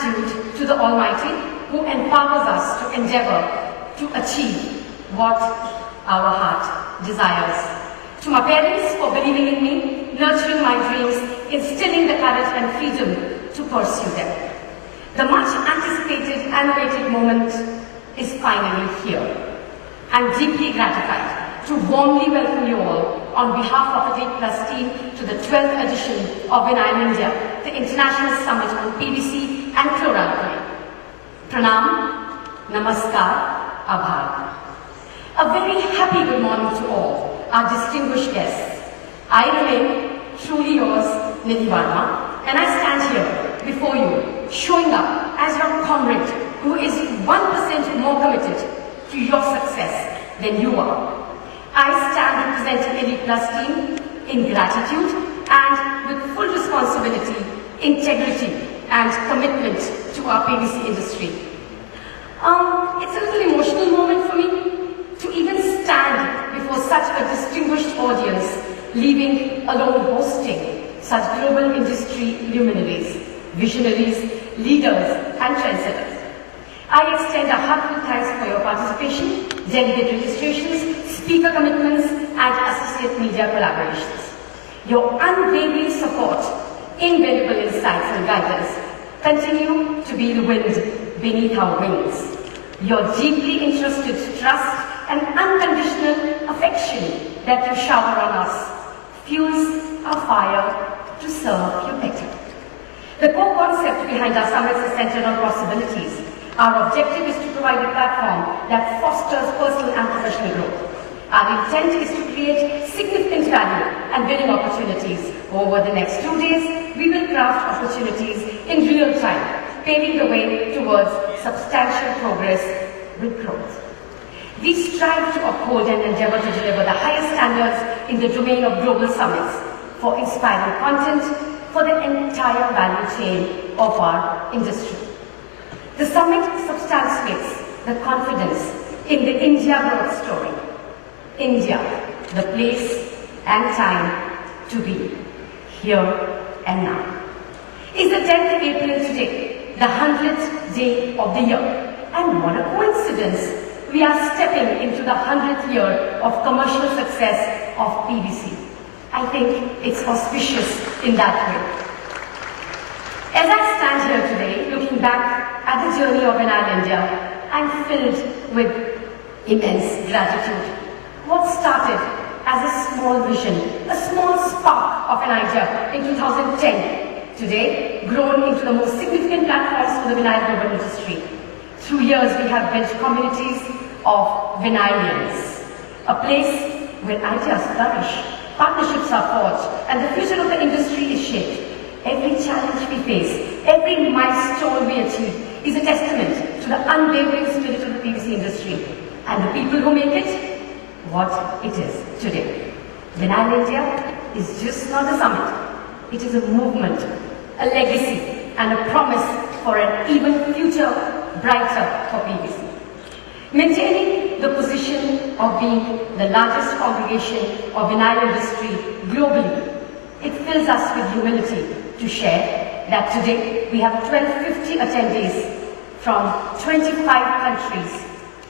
gratitude to the Almighty who empowers us to endeavor to achieve what our heart desires. To my parents for believing in me, nurturing my dreams, instilling the courage and freedom to pursue them. The much anticipated and awaited moment is finally here. I'm deeply gratified to warmly welcome you all on behalf of the DPLUS team to the 12th edition of Vinyl India, the International Summit on PVC and Chlor-Alkali. Pranam, Namaskar, Abhar. A very happy good morning to all our distinguished guests. I remain truly yours, Nidhi Verma, and I stand here before you, showing up as your comrade who is 1% more committed to your success than you are. I stand representing the DPLUS team in gratitude and with full responsibility, integrity and commitment to our PVC industry. It's a little emotional moment for me to even stand before such a distinguished audience, leaving alone hosting such global industry luminaries, visionaries, leaders and trendsetters. I extend a heartfelt thanks for your participation, delegate registrations, speaker commitments and associate media collaborations. Your unwavering support, invaluable insights and guidance continue to be the wind beneath our wings. Your deeply interested trust and unconditional affection that you shower on us fuels our fire to serve you better. The core concept behind our summits is centered on possibilities. Our objective is to provide a platform that fosters personal and professional growth. Our intent is to create significant value and winning opportunities. Over the next 2 days, we will craft opportunities in real time, paving the way towards substantial progress with growth. We strive to uphold and endeavor to deliver the highest standards in the domain of global summits for inspiring content for the entire value chain of our industry. The summit substantiates the confidence in the India growth story. India, the place and time to be, here and now. It's the 10th April today, the 100th day of the year. And what a coincidence, we are stepping into the 100th year of commercial success of PVC. I think it's auspicious in that way. As I stand here today, looking back at the journey of Vinyl India, I'm filled with immense gratitude. What started as a small vision, a small spark of an idea in 2010, today grown into the most significant platforms for the vinyl global industry. Through years, we have built communities of vinylians, a place where ideas flourish, partnerships are forged, and the future of the industry is shaped. Every challenge we face, every milestone we achieve is a testament to the unwavering spirit of the PVC industry and the people who make it what it is today. Vinyl India is just not a summit. It is a movement, a legacy, and a promise for an even future brighter for PVC. Maintaining the position of being the largest congregation of vinyl industry globally, it fills us with humility to share that today we have 1,250 attendees from 25 countries,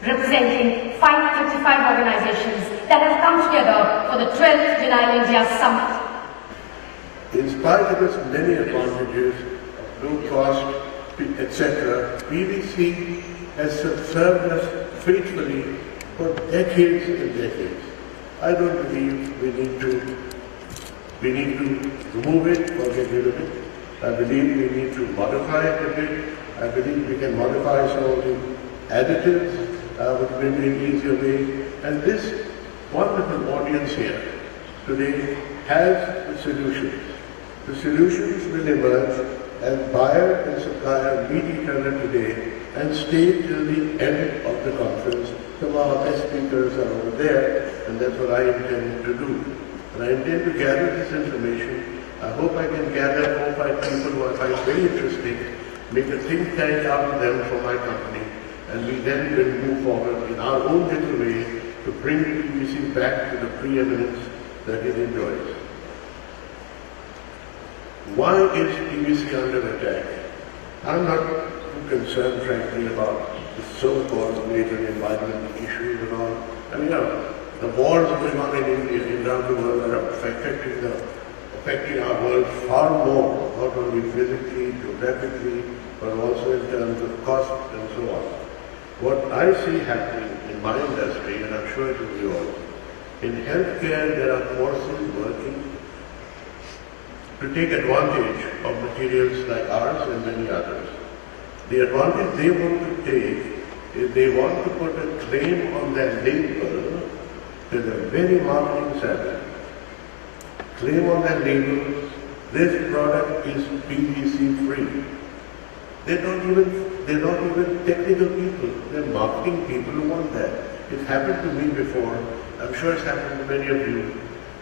representing 535 organizations that have come together for the 12th Vinyl India Summit. In spite of its many advantages, low cost, etc., PVC has served us faithfully for decades and decades. I don't believe we need to remove it or get rid of it. I believe we need to modify it a bit. I believe we can modify some of the additives which may be an easier way. And this wonderful audience here today has the solutions. The solutions will emerge as buyer and supplier meet each other today and stay till the end of the conference. Some of our best speakers are over there, and that's what I intend to do. And I intend to gather this information. I hope I can gather 4 or 5 people who I find very interesting, make a think tank out of them for my company, and we then will move forward in our own little way to bring PVC back to the preeminence that it enjoys. Why is PVC under attack? I'm not too concerned, frankly, about the so-called major environmental issues and all. I mean, the wars going on in India and around the world are affecting our world far more, not only physically, geographically, but also in terms of cost and so on. What I see happening in my industry, and I'm sure it will be yours, in healthcare there are forces working to take advantage of materials like ours and many others. The advantage they want to take is they want to put a claim on their label to the very marketing savvy. Claim on their label, this product is PVC free. They're not even technical people. They're marketing people who want that. It's happened to me before. I'm sure it's happened to many of you.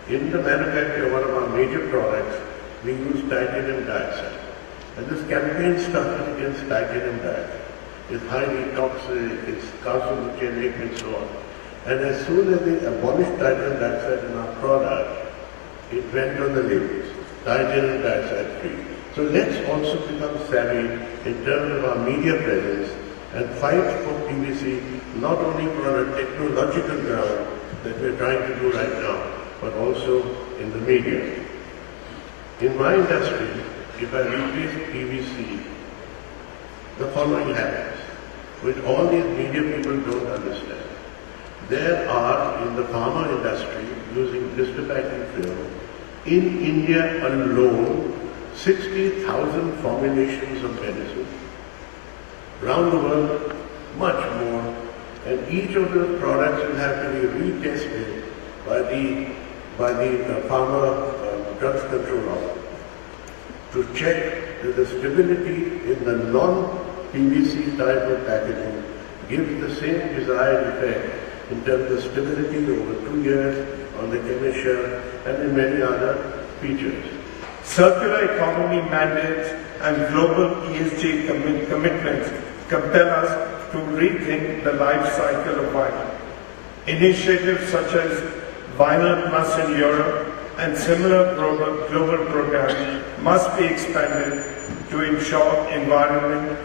In the manufacture of one of our major products, we use titanium dioxide. And this campaign started against titanium dioxide. It's highly toxic, it's carcinogenic and so on. And as soon as they abolished titanium dioxide in our product, it went on the labels, titanium dioxide free. So let's also become savvy in terms of our media presence and fight for PVC, not only on a technological ground that we're trying to do right now, but also in the media. In my industry, if I replace PVC, the following happens, which all these media people don't understand. There are, in the pharma industry, using blister packing film, in India alone, 60,000 formulations of medicine. Around the world, much more. And each of those products will have to be retested by the Pharma Drugs Control Office to check that the stability in the non-PVC type of packaging gives the same desired effect in terms of stability over 2 years on the chemist shelf and in many other features. Circular economy mandates and global ESG commitments compel us to rethink the life cycle of vinyl. Initiatives such as Vinyl Plus in Europe and similar global programs must be expanded to ensure environment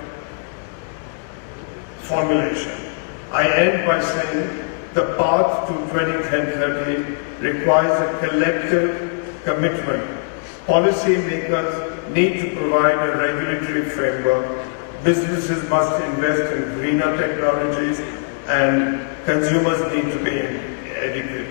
formulation. I end by saying the path to 2030 requires a collective commitment. Policymakers need to provide a regulatory framework. Businesses must invest in greener technologies and consumers need to be educated.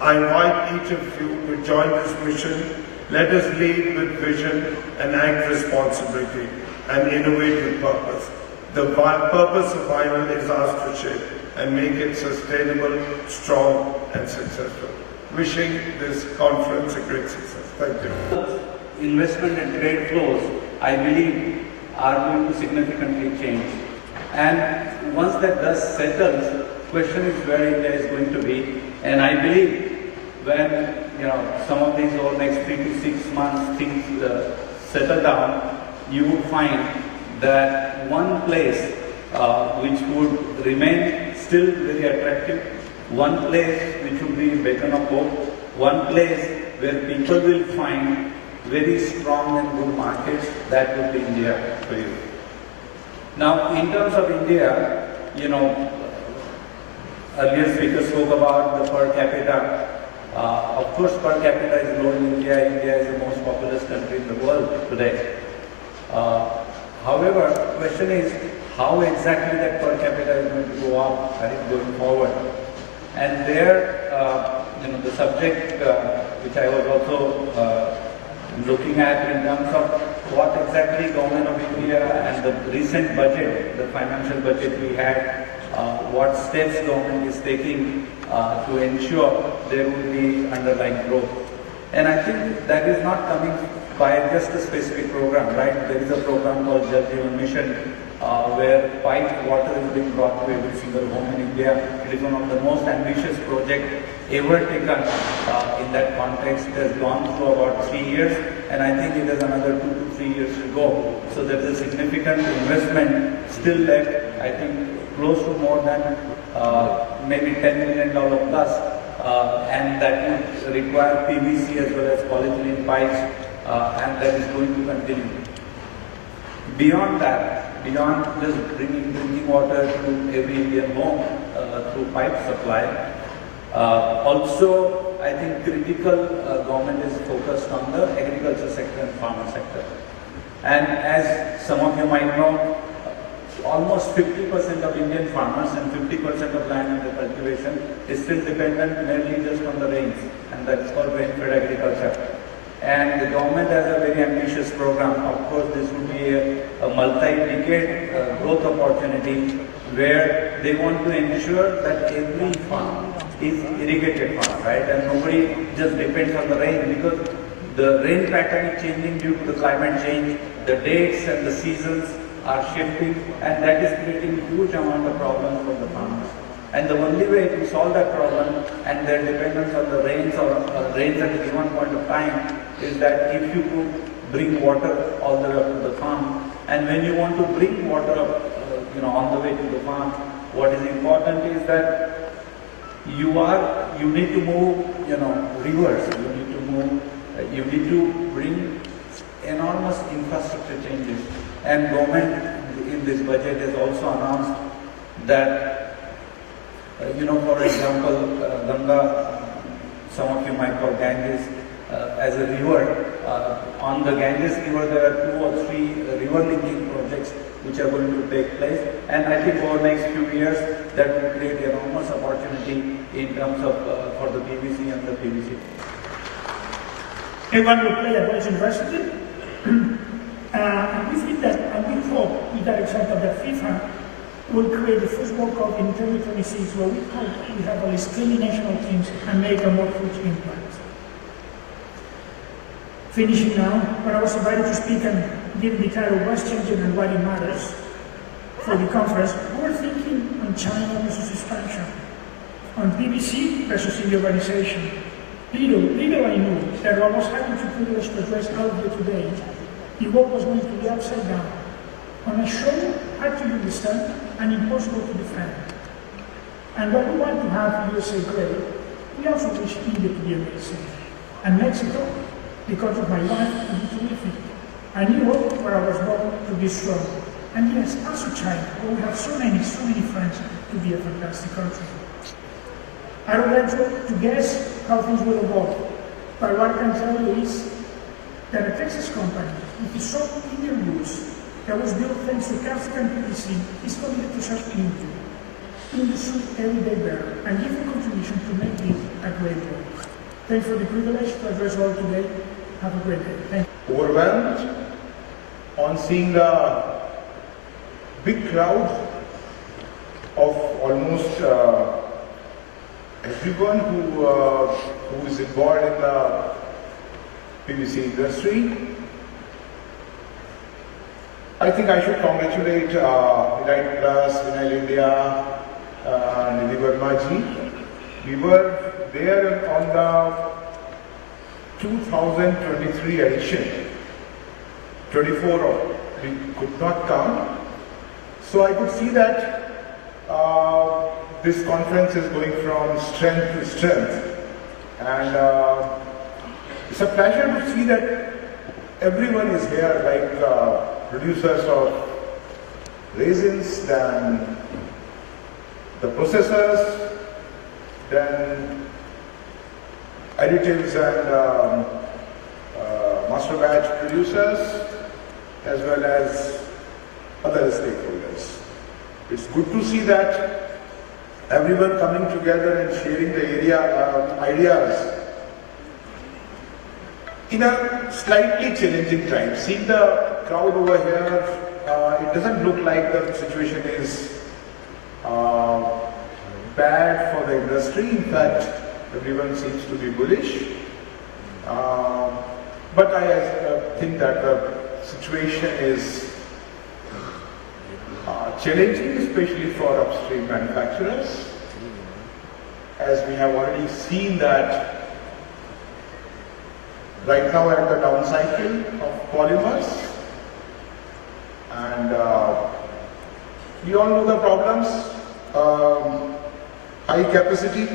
I invite each of you to join this mission. Let us lead with vision and act responsibly and innovate with purpose. The purpose of vinyl is ours to shape and make it sustainable, strong and successful. Wishing this conference a great success. Thank you. Investment and trade flows, I believe, are going to significantly change. And once that dust settles, question is where India is going to be. And I believe when some of these over next 3 to 6 months things settle down, you would find that one place which would remain still very attractive, one place which would be a beacon of hope, one place where people will find very strong and good markets, that would be India for you. Now, in terms of India, earlier speakers spoke about the per capita. Of course, per capita is low in India. India is the most populous country in the world today. However, the question is how exactly that per capita is going to go up, going forward. And there, the subject which I was also looking at in terms of what exactly government of India and the recent budget, the financial budget we had, what steps government is taking to ensure there will be underlying growth. And I think that is not coming by just a specific program, right? There is a program called Jal Jeevan Mission where piped water is being brought to every single home in India. It is one of the most ambitious projects ever taken in that context. It has gone through about 3 years and I think it has another 2 to 3 years to go. So there is a significant investment still left, I think close to more than maybe $10 million plus and that would require PVC as well as polyethylene pipes and that is going to continue. Beyond that, beyond just bringing drinking water to every Indian home through pipe supply, also I think critical government is focused on the agriculture sector and farmer sector. And as some of you might know, almost 50% of Indian farmers and 50% of land under cultivation is still dependent mainly just on the rains, and that's called rain-fed agriculture. And the government has a very ambitious program. Of course, this would be a multi-decade growth opportunity where they want to ensure that every farm is irrigated farm, right? And nobody just depends on the rain, because the rain pattern is changing due to the climate change. The dates and the seasons are shifting, and that is creating huge amount of problems for the farmers. And the only way to solve that problem and their dependence on the rains or rains at a given point of time is that if you could bring water all the way up to the farm, and when you want to bring water up, on the way to the farm, what is important is that you need to move, rivers. You need to bring enormous infrastructure changes. And government in this budget has also announced that, for example, Ganga, some of you might call Ganges as a river. On the Ganges river, there are 2 or 3 river linking projects which are going to take place. And I think over the next few years, that will create enormous opportunity in terms of for the PVC and the PVC. Everyone will play at Wells University. And we think that, and we hope, with that example, that FIFA will create the first World Cup in 2026, where we hope we have at least 20 national teams and make a more huge impact. Finishing now, when I was invited to speak and give the title What's Changing and Why It Matters for the conference, we were thinking on China versus expansion, on PVC versus urbanization. Little I knew that I was happy to privilege to address out here today. The work was going to be upside down, on a show hard to understand and impossible to defend. And when we want to have USA great, we also wish India to be amazing. And Mexico, because of my wife, to be terrific. And Europe, where I was born, to be strong. And yes, also China, where we have so many friends, to be a fantastic country. I don't like to guess how things will evolve, but what I can tell you is that a Texas company with its own Indian roots that was built thanks to calcium and PVC is committed to serve India. Industry every day better, and give a contribution to make this a great work. Thanks for the privilege to address all today. Have a great day. Thank you. Overwhelmed on seeing the big crowd of almost everyone who is involved in the PVC industry. I think I should congratulate Vinyl Plus, Vinyl India, Nidhi Verma ji. We were there on the 2023 edition. 24 we could not come. So I could see that this conference is going from strength to strength. And it's a pleasure to see that everyone is here, like producers of resins, then the processors, then additives and master batch producers, as well as other stakeholders. It's good to see that everyone coming together and sharing the ideas in a slightly challenging time. Seeing the crowd over here, it doesn't look like the situation is bad for the industry. In fact, everyone seems to be bullish. But I think that the situation is challenging, especially for upstream manufacturers, as we have already seen that right now at the down cycle of polymers, and we all know the problems, high capacity,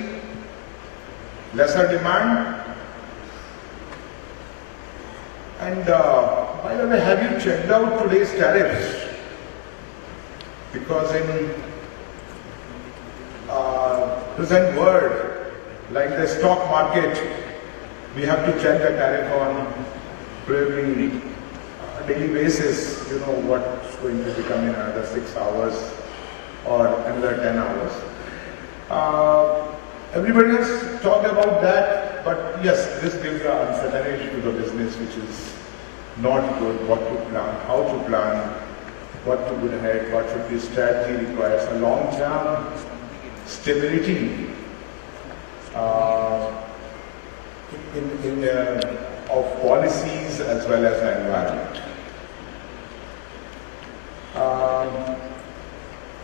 lesser demand, and By the way, have you checked out today's tariffs? Because in present world, like the stock market, we have to check the tariff on probably daily basis, you know what's going to become in another 6 hours or another 10 hours. Everybody has talked about that, but yes, this gives the uncertainty to the business, which is not good. What to plan, how to plan, what to do ahead, what should be strategy requires a long-term stability of policies as well as the environment.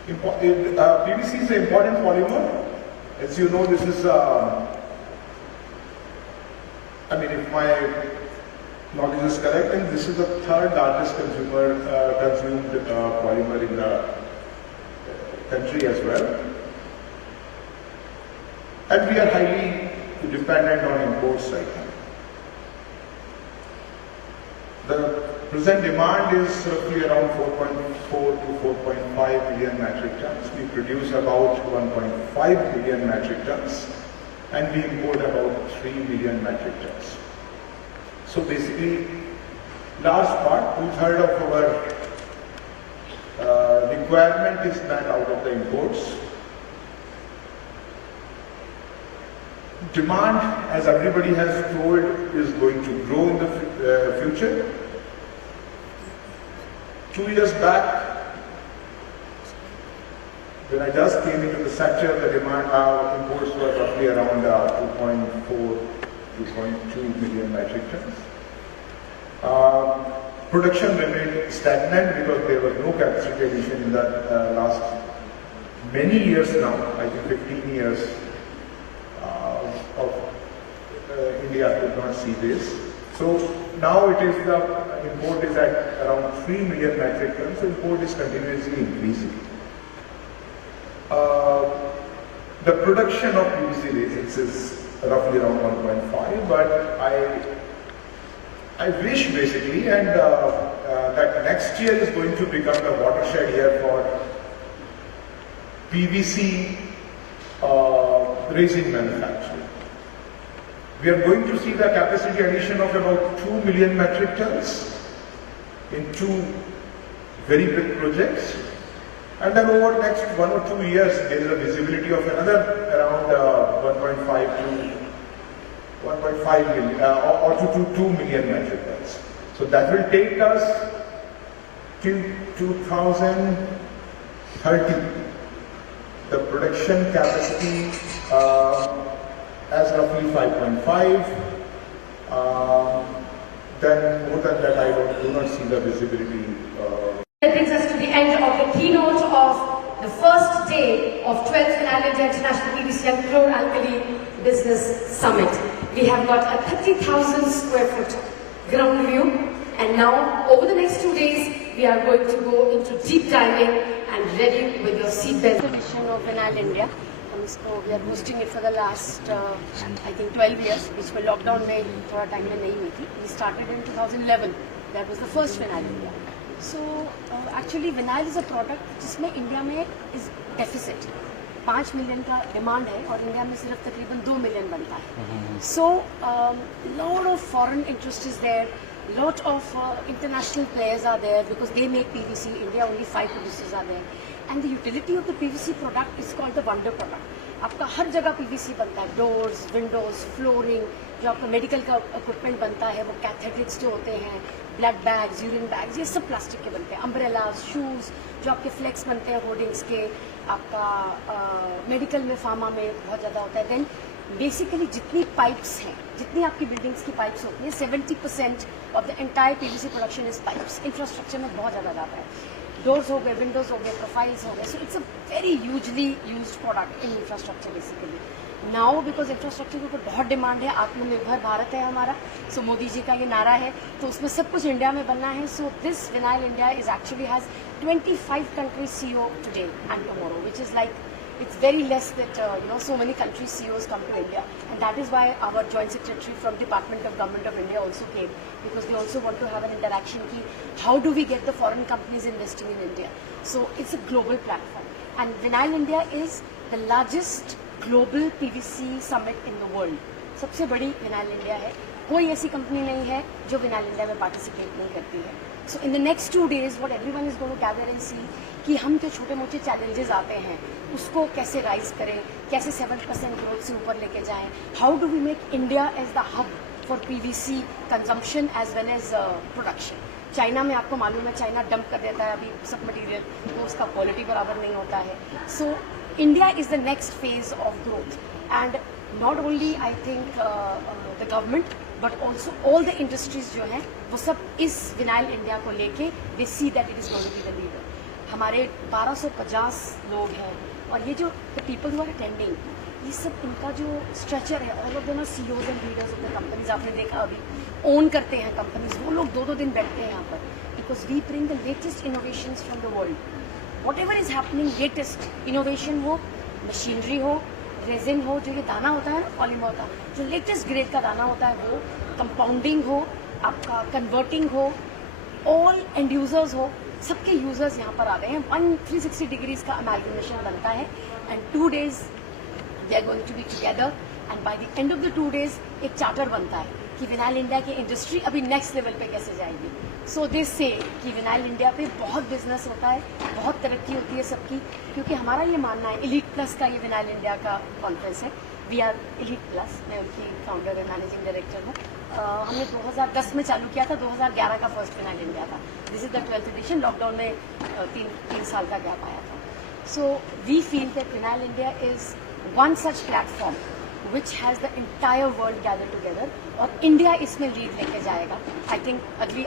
PVC is an important polymer. As you know, this is, if my knowledge is correct, and this is the third largest consumed polymer in the country as well. And we are highly dependent on imports right now. The present demand is roughly around 4.4 to 4.5 billion metric tons. We produce about 1.5 billion metric tons and we import about 3 billion metric tons. So basically, large part, 2/3 of our requirement is met out of the imports. Demand, as everybody has told, is going to grow in the future. 2 years back, when I just came into the sector, the demand imports were roughly around 2.2 million metric tons. Production remained stagnant because there was no capacity addition in the last many years now, I think 15 years of India could not see this. So now it is the import is at around 3 million metric tons, so import is continuously increasing. The production of PVC resins is roughly around 1.5, but I wish basically that next year is going to become the watershed year for PVC resin manufacturing. We are going to see the capacity addition of about 2 million metric tons in 2 very big projects. And then over the next 1 or 2 years, there is a visibility of another around 1.5 million or to 2 million metric tons. So that will take us till 2030. The production capacity as roughly 5.5. Then more than that, I do not see the visibility. That brings us to the end of the keynote of the first day of 12th Vinyl India International PVC and Chlor-Alkali Business Summit. We have got a 30,000 square foot ground view, and now over the next 2 days we are going to go into deep diving and ready with your seatbelt. Edition of Vinyl India. So we are hosting it for the last I think 12 years, which में lockdown में थोड़ा time में नहीं हुई थी. We started in 2011. That was the first Vinyl India. So actually vinyl is a product जिसमें India में is deficit. 5 million का डिमांड है और इंडिया में सिर्फ तकरीबन 2 मिलियन बनता है. So lot of foreign interest is there. Lot of international players are there because they make PVC. India only 5 producers are there. And the utility of the PVC product is called the wonder product. आपका हर जगह PVC बनता है. Doors, windows, flooring, जो आपका medical का equipment बनता है, वो कैथेटेरिक्स जो होते हैं, ब्लड बैग्स, यूरिन बैग्स, ये सब प्लास्टिक के बनते हैं. अम्ब्रेलाज, शूज, जो आपके फ्लेक्स बनते हैं होर्डिंग्स के, आपका मेडिकल में, फार्मा में बहुत ज़्यादा होता है. देन बेसिकली जितनी पाइप्स हैं, जितनी आपकी बिल्डिंग्स की पाइप्स होती हैं, 70% of the entire PVC production is pipes. Infrastructure में बहुत ज़्यादा जाता है. डोर्स हो गए, विंडोज हो गए, प्रोफाइल्स हो गए. So it's a very hugely used product in infrastructure basically. Now because infrastructure के ऊपर बहुत डिमांड है, आत्मनिर्भर भारत है हमारा. सो मोदी जी का ये नारा है, तो उसमें सब कुछ इंडिया में बनना है. So this vinyl India is actually has 25 countries CEO today and tomorrow, which is like it's very less that so many countries CEOs come to India, and that is why our joint secretary from Department of Government of India also came, because we also want to have an interaction ki how do we get the foreign companies investing in India. So it's a global platform, and Vinyl India is the largest global PVC summit in the world. सबसे बड़ी vinyl India है, कोई ऐसी company नहीं है जो vinyl India में participate नहीं करती है. So in the next 2 days what everyone is going to gather and see कि हम जो छोटे मोटे चैलेंजेस आते हैं उसको कैसे राइज करें, कैसे 7% ग्रोथ से ऊपर लेके जाएं, how do we make India as the hub for PVC consumption as well as production. China में आपको मालूम है चाइना डंप कर देता है अभी सब मटीरियल, तो उसका क्वालिटी बराबर नहीं होता है. So India is the next phase of growth, and not only I think the government but also all the industries जो हैं वो सब इस विनाइल इंडिया को लेके they see that it is going to be the leader. हमारे 1250 लोग हैं, और ये जो the people who are attending, ये सब इनका जो स्ट्रक्चर है, all of them are CEOs and leaders of the companies. आपने देखा अभी ओन करते हैं कंपनीज, वो लोग 2-2 दिन बैठते हैं यहाँ पर, because we bring the latest innovations from the world. Whatever is happening, latest innovation हो, मशीनरी हो, रेजिन हो, जो ये दाना होता है ना पॉलीमर का, जो लेटेस्ट ग्रेड का दाना होता है वो, कंपाउंडिंग हो, आपका कन्वर्टिंग हो, ऑल एंड यूजर्स हो, सबके यूजर्स यहाँ पर आ गए हैं. 360 डिग्रीज का अमेल्गमेशन बनता है, and 2 days they are going to be together, and by the end of the 2 days एक चार्टर बनता है कि विनाइल इंडिया की इंडस्ट्री अभी नेक्स्ट लेवल पे कैसे जाएगी. सो दिस से कि विनाइल इंडिया पे बहुत बिजनेस होता है, बहुत तरक्की होती है सबकी, क्योंकि हमारा ये मानना है, एलीट प्लस का ये विनाइल इंडिया का कॉन्फ्रेंस है. वी आर एलीट प्लस, मैं उनकी फाउंडर एंड मैनेजिंग डायरेक्टर हूँ. हमने 2010 में चालू किया था, 2011 का फर्स्ट विनाइल इंडिया था. This is the 12th edition. Lockdown में 3 साल का गैप आया था. So we feel that vinyl India is one such platform which has the entire world gathered together, और इंडिया इसमें लीड लेके जाएगा. आई थिंक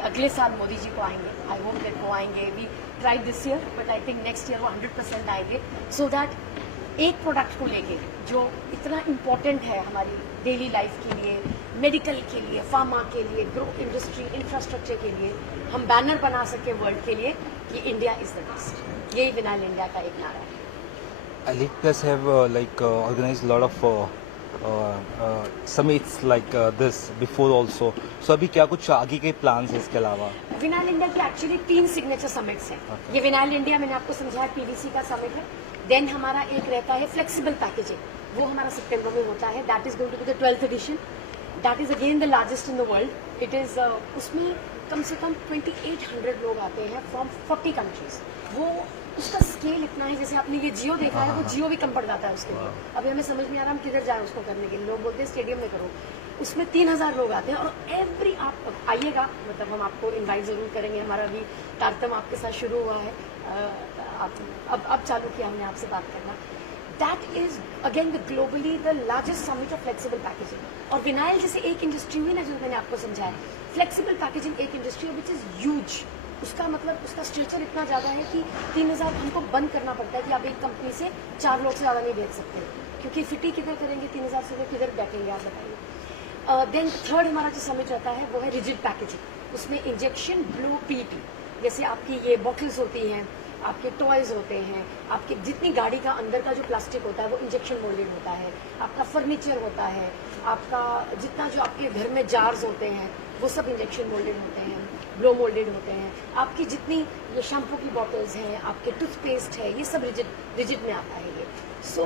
अगले साल मोदी जी को आएंगे, आई होप दैट वो आएंगे. We try this year, but I think next year वो 100% आएंगे, सो दैट एक प्रोडक्ट को लेके जो इतना इम्पोर्टेंट है हमारी डेली लाइफ के लिए, मेडिकल के लिए, फार्मा के लिए, ग्रो इंडस्ट्री, इंफ्रास्ट्रक्चर के लिए, हम बैनर बना सके वर्ल्ड के लिए कि इंडिया इज द बेस्ट. यही विनाइल इंडिया का एक नारा है. Elite Plus have organized a lot of summits like this before also. So अभी क्या कुछ आगे के प्लान्स हैं इसके अलावा? विनाइल इंडिया की एक्चुअली 3 सिग्नेचर समिट्स हैं. ये विनाइल इंडिया मैंने आपको समझाया PVC का समिट है. देन हमारा एक रहता है फ्लेक्सिबल पैकेजिंग, वो हमारा सितंबर में होता है. That is going to be the 12th edition. That is again the largest in the world. It is उसमें कम से कम 2800 लोग आते हैं फ्रॉम 40 कंट्रीज. वो उसका स्केल इतना है, जैसे आपने ये जियो देखा है, वो जियो भी कम पड़ जाता है उसके लिए. अभी हमें समझ नहीं आ रहा हम किधर जाए उसको करने के लिए. लोग बोलते हैं स्टेडियम में करो. उसमें 3000 लोग आते हैं, और एवरी आप आइएगा, मतलब हम आपको इनवाइट जरूर करेंगे. हमारा अभी तारतम आपके साथ शुरू हुआ है, अब चालू किया हमने आपसे बात करना. That is again the globally the largest summit of flexible packaging. और विनाइल जैसे एक इंडस्ट्री हुई ना, जो मैंने आपको समझाया, फ्लेक्सिबल पैकेजिंग एक इंडस्ट्री विच इज ह्यूज. उसका मतलब उसका स्ट्रक्चर इतना ज़्यादा है कि 3000 हमको बंद करना पड़ता है कि आप एक कंपनी से 4 लोग से ज़्यादा नहीं भेज सकते, क्योंकि फिटी किधर करेंगे 3000 से लोग किधर बैठेंगे, आप बताइए. देन थर्ड हमारा जो समिट रहता है वो है रिजिड पैकेजिंग. उसमें इंजेक्शन, ब्लो, PET, जैसे आपकी ये बॉटल्स होती हैं, आपके टॉयज होते हैं, आपके जितनी गाड़ी का अंदर का जो प्लास्टिक होता है वो इंजेक्शन मोल्डेड होता है, आपका फर्नीचर होता है, आपका जितना जो आपके घर में जार्स होते हैं वो सब इंजेक्शन मोल्डेड होते हैं, ब्लो मोल्डेड होते हैं. आपकी जितनी ये शैम्पू की बॉटल्स हैं, आपके टूथपेस्ट है, ये सब रिजिड में आता है ये. सो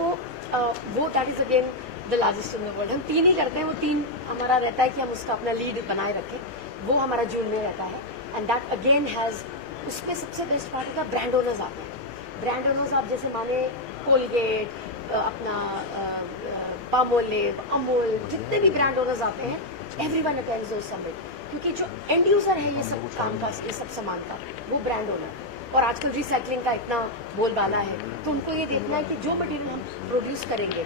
वो that is again the largest in the world. हम 3 ही करते हैं, वो 3 हमारा रहता है कि हम उसका अपना लीड बनाए रखें. वो हमारा जून में रहता है, एंड दैट अगेन हैज़, उसमें सबसे बेस्ट पार्ट होता है ब्रांड ओनर्स आते हैं. ब्रांड ओनर्स आप जैसे माने कोलगेट, अपना पामोलिव, अमूल, जितने भी ब्रांड ओनर्स आते हैं, एवरीवन अटेंड्स दोस समिट, क्योंकि जो एंड यूजर है ये सब काम का, ये सब सामान का, वो ब्रांड ओनर. और आजकल रिसाइकलिंग का इतना बोलबाला है, तो उनको ये देखना है कि जो मटेरियल हम प्रोड्यूस करेंगे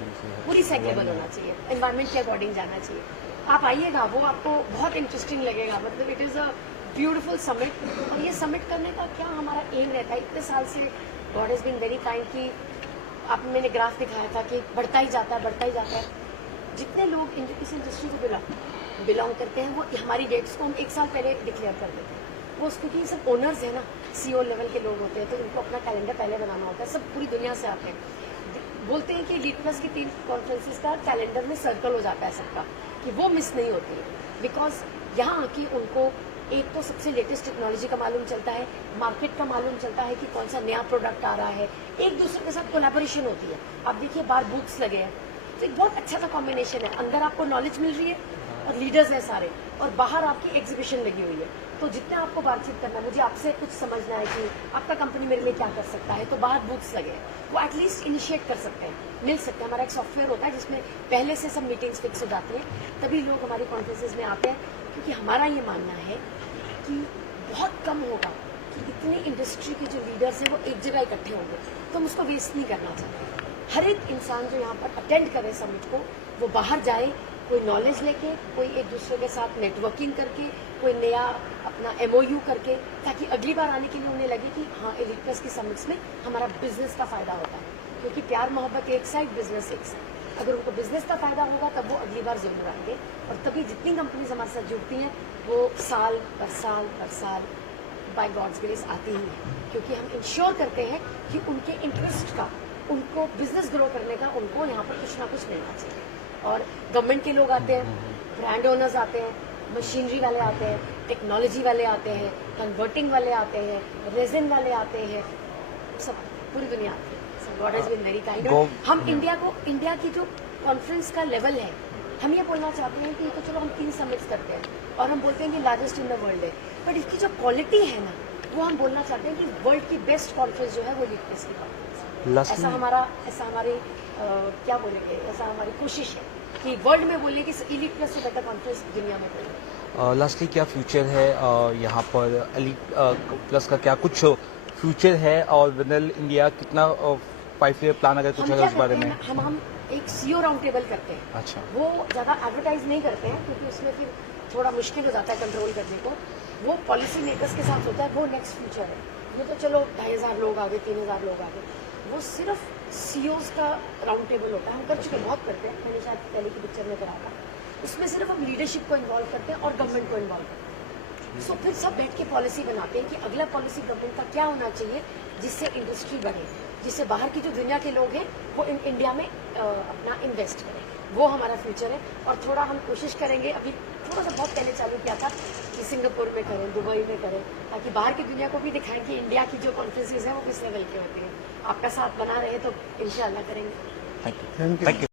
वो रिसाइक्लेबल होना चाहिए, एनवायरमेंट के अकॉर्डिंग जाना चाहिए. आप आइएगा, वो आपको बहुत इंटरेस्टिंग लगेगा. मतलब it is a beautiful summit. और ये समिट करने का क्या हमारा एम रहता है, इतने साल से God has been very kind कि आप, मैंने ग्राफ दिखाया था कि बढ़ता ही जाता है, बढ़ता ही जाता है. जितने लोग इस इंडस्ट्री को बिलोंग करते हैं, वो हमारी डेट्स को हम 1 साल पहले डिक्लेयर कर देते हैं. वो क्योंकि सब ओनर्स है ना, CEO लेवल के लोग होते हैं, तो उनको अपना कैलेंडर पहले बनाना होता है. सब पूरी दुनिया से आते हैं. बोलते हैं कि लीड प्लस की 3 कॉन्फ्रेंसेस का कैलेंडर में सर्कल हो जाता है सबका, कि वो मिस नहीं होती है, बिकॉज यहाँ आके उनको एक तो सबसे लेटेस्ट टेक्नोलॉजी का मालूम चलता है, मार्केट का मालूम चलता है कि कौन सा नया प्रोडक्ट आ रहा है, एक दूसरे के साथ कोलैबोरेशन होती है। आप देखिए बाहर बुक्स लगे हैं, तो एक बहुत अच्छा सा कॉम्बिनेशन है, अंदर आपको नॉलेज मिल रही है और लीडर्स हैं सारे, और बाहर आपकी एग्जीबिशन लगी हुई है। तो जितना आपको बातचीत करना है, मुझे आपसे कुछ समझना है कि आपका कंपनी मेरे लिए क्या कर सकता है, तो बाहर बुक्स लगे हैं, वो एटलीस्ट इनिशिएट कर सकते हैं, मिल सकते हैं। हमारा एक सॉफ्टवेयर होता है जिसमें पहले से सब मीटिंग्स फिक्स हो जाती हैं, तभी लोग हमारी कॉन्फ्रेंसेज में आते हैं, क्योंकि हमारा ये मानना है कि बहुत कम होगा कि इतनी इंडस्ट्री के जो लीडर्स हैं वो एक जगह इकट्ठे होंगे, तो हम उसको वेस्ट नहीं करना चाहते। हर एक इंसान जो यहाँ पर अटेंड करे समिट को, वो बाहर जाए कोई नॉलेज लेके, कोई एक दूसरे के साथ नेटवर्किंग करके, कोई नया अपना MOU करके, ताकि अगली बार आने के लिए उन्हें लगे कि हाँ, एलीट प्लस की समिट्स में हमारा बिजनेस का फायदा होता है, क्योंकि प्यार मोहब्बत एक साइड, बिजनेस एक साइड। अगर उनको बिजनेस का फायदा होगा तब वो अगली बार जरूर आएंगे, और तभी जितनी कंपनीज हमारे साथ जुड़ती हैं वो साल पर साल बाय गॉड्स ग्रेस आती ही है, क्योंकि हम इंश्योर करते हैं कि उनके इंटरेस्ट का, उनको बिजनेस ग्रो करने का, उनको यहाँ पर कुछ ना कुछ मिलना चाहिए। और गवर्नमेंट के लोग आते हैं, ब्रांड ओनर्स आते हैं, मशीनरी वाले आते हैं, टेक्नोलॉजी वाले आते हैं, कन्वर्टिंग वाले आते हैं, रेजिन वाले आते हैं, सब पूरी दुनिया आती है। God has been very kind. हम इंडिया की जो कॉन्फ्रेंस का लेवल है, हम ये बोलना चाहते हैं कि तो चलो हम 3 समिट्स करते हैं और हम बोलते हैं कि लार्जेस्ट इन द वर्ल्ड है, बट इसकी जो क्वालिटी है ना, वो हम बोलना चाहते हैं कि वर्ल्ड की बेस्ट कॉन्फ्रेंस जो है वो लीड प्लस की कॉन्फ्रेंस। ऐसा हमारी क्या बोलेंगे, ऐसा हमारी कोशिश है कि वर्ल्ड में बोले कि लीड प्लस से बेटर कॉन्फ्रेंस दुनिया में कोई। लास्टली क्या फ्यूचर है यहाँ पर एलीट प्लस का, क्या कुछ फ्यूचर है, और विनल इंडिया कितना 5 ईयर प्लान अगर कुछ है उस बारे में? हम एक CEO राउंड टेबल करते हैं। अच्छा। वो ज़्यादा एडवर्टाइज नहीं करते हैं, क्योंकि उसमें फिर थोड़ा मुश्किल हो जाता है कंट्रोल करने को। वो पॉलिसी मेकर्स के साथ होता है, वो नेक्स्ट फ्यूचर है। ये तो चलो 2500 लोग आ गए, 3000 लोग आ गए, वो सिर्फ CEOs का राउंड टेबल होता है। हम कर चुके, बहुत करते हैं, मैंने शायद पहले की पिक्चर में करा था। उसमें सिर्फ हम लीडरशिप को इन्वॉल्व करते हैं और गवर्नमेंट को इन्वॉल्व करते हैं। सो फिर सब बैठ के पॉलिसी बनाते हैं कि अगला पॉलिसी गवर्नमेंट का क्या होना चाहिए जिससे इंडस्ट्री बढ़े, जिससे बाहर की जो दुनिया के लोग हैं वो इंडिया में अपना इन्वेस्ट करें। वो हमारा फ्यूचर है। और थोड़ा हम कोशिश करेंगे, अभी थोड़ा सा बहुत पहले चालू किया था कि सिंगापुर में करें, दुबई में करें, ताकि बाहर की दुनिया को भी दिखाएं कि इंडिया की जो कॉन्फ्रेंसेज हैं वो किस लेवल की होती हैं। आपका साथ बना रहे तो इंशाल्लाह करेंगे। Thank you.